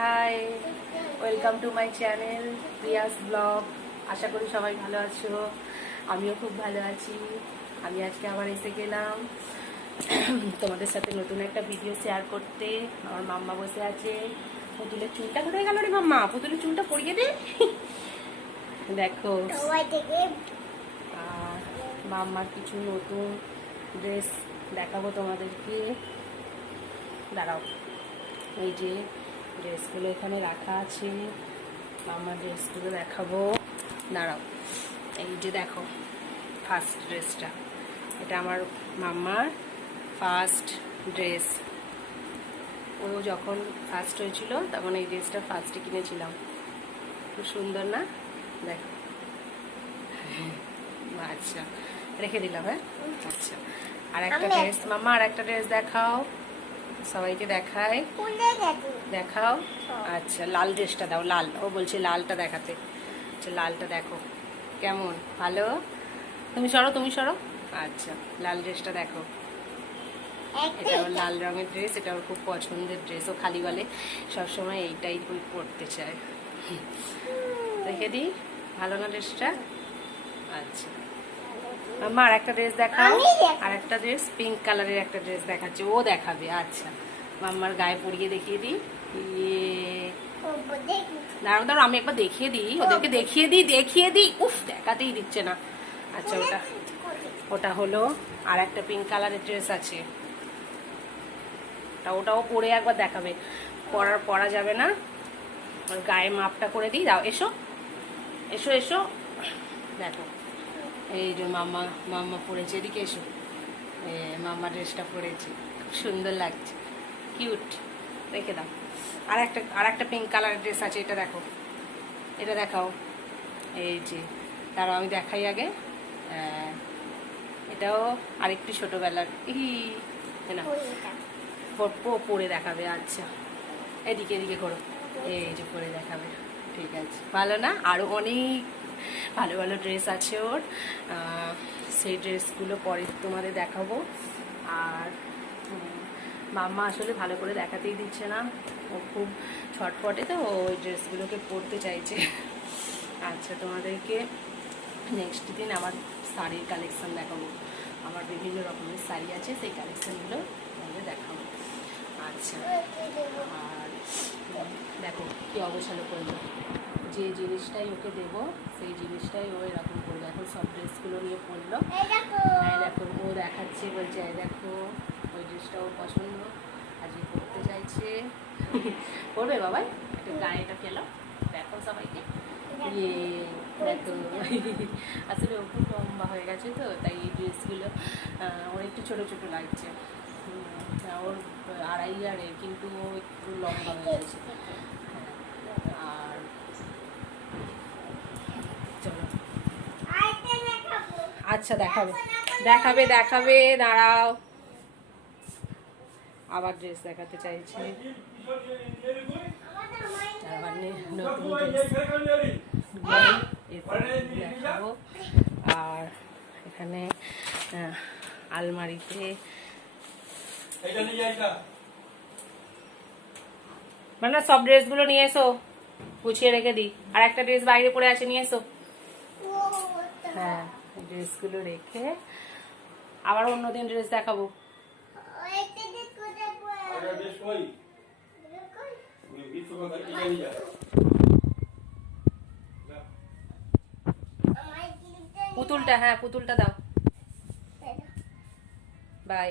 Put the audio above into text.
High, welcome to my channel Priya's blog. আশা করি সবাই ভালো আছো, আমিও খুব ভালো আছি। আমি আজকে আবার এসে গেলাম তোমাদের সাথে নতুন একটা ভিডিও শেয়ার করতে। আমার মাম্মা বসে আছে। পুতুলের চুলটা কোথায় গেল রে মাম্মা? পুতুলের চুলটা পরিয়ে দে। দেখো, মাম্মার কিছু নতুন ড্রেস দেখাবো তোমাদেরকে। দাঁড়াও, এই যে ড্রেসগুলো এখানে রাখা আছে, আমার ড্রেসগুলো দেখাবো। দাঁড়াও, এই যে দেখো ফার্স্ট ড্রেসটা, এটা আমার মাম্মার ফার্স্ট ড্রেস। ও যখন ফার্স্ট হয়েছিল তখন এই ড্রেসটা ফার্স্টে কিনেছিলাম। খুব সুন্দর না? দেখো। আচ্ছা, রেখে দিলাম। হ্যাঁ, আচ্ছা। আর একটা ড্রেস মাম্মা, আর একটা ড্রেস দেখাও, সবাইকে দেখাই, দেখাও। আচ্ছা, লাল ড্রেসটা দাও, লাল। ও বলছে লালটা দেখাতে। আচ্ছা, লালটা দেখো কেমন, ভালো। তুমি সরো, তুমি সরো। আচ্ছা, লাল ড্রেসটা দেখো। এটা ওর লাল রঙের ড্রেস, এটা ওর খুব পছন্দের ড্রেস। ও খালি বলে সবসময় এইটাই পরতে চায়। দেখে দিই, ভালো না ড্রেসটা? আচ্ছা মাম্মা, আর একটা ড্রেস দেখাও। আর একটা ড্রেস পিঙ্ক কালারের একটা ড্রেস দেখাচ্ছে, ও দেখাবে। আচ্ছা, মাম্মার গায়ে পরিয়ে দেখিয়ে দিই। দাঁড়াও দাঁড়াও, আমি একবার দেখিয়ে দিই, ওদেরকে দেখিয়ে দিই। উফ, দেখাতেই দিচ্ছে না। আচ্ছা, ওটা হলো। আর একটা পিঙ্ক কালারের ড্রেস আছে, ওটাও পরে একবার দেখাবে। পরা যাবে না, আর গায়ে মাপটা করে দিই। দাও, এসো এসো এসো, দেখো এই যে মাম্মা পরেছে। এদিকে এসো, মাম্মা ড্রেসটা পরেছে, খুব সুন্দর লাগছে, কিউট। রেখে দাও। আর একটা পিঙ্ক কালারের ড্রেস আছে, এটা দেখো, এটা দেখাও। এই যে, তারও আমি দেখাই আগে। এটাও আরেকটু ছোটোবেলার। না, পরে দেখাবে। আচ্ছা, এদিকে করো। এই যে পরে দেখাবে, ঠিক আছে। ভালো না? আরও অনেক ভালো ভালো ড্রেস আছে ওর, সেই ড্রেসগুলো পরে তোমাদের দেখাবো। আর মাম্মা আসলে ভালো করে দেখাতেই দিচ্ছে না, ও খুব ছটফটে, তো ওই ড্রেসগুলোকে পরতে চাইছে। আচ্ছা, তোমাদেরকে নেক্সট দিন আমার শাড়ির কালেকশন দেখাবো। আমার বিভিন্ন রকমের শাড়ি আছে, সেই কালেকশানগুলো তোমাদের দেখাবো। আচ্ছা, আর দেখো কি অবসালো করবো, যে জিনিসটাই ওকে দেবো সেই জিনিসটাই ও এরকম করবে। এখন সব ড্রেসগুলো নিয়ে পড়লো। হ্যাঁ দেখো, ও দেখাচ্ছে, বলছে দেখো ওই ড্রেসটা ওর পছন্দ, আজকে পরতে চাইছে। পড়বে বাবাই, একটু গায়েটা ফেলো, দেখো সবাইকে। দেখো, আসলে ও খুব লম্বা হয়ে গেছে, তো তাই এই ড্রেসগুলো ওর একটু ছোটো ছোটো লাগছে। ওর 2.5 ইয়ারের, কিন্তু ও একটু লম্বা হয়ে গেছে। আর চলো, আচ্ছা দেখাবে। দাঁড়াও, আবার ড্রেস দেখাতে চাইছে। নতুন ড্রেস দেখাবো। আর এখানে আলমারিতে মানে সব ড্রেসগুলো নিয়ে এসো, গুছিয়ে রেখে দিই। আর একটা ড্রেস বাইরে পড়ে আছে, নিয়ে এসো। হ্যাঁ, ড্রেসগুলো রেখে আবার অন্যদিন ড্রেস দেখাবো। পুতুলটা, হ্যাঁ পুতুলটা দাও। বাই।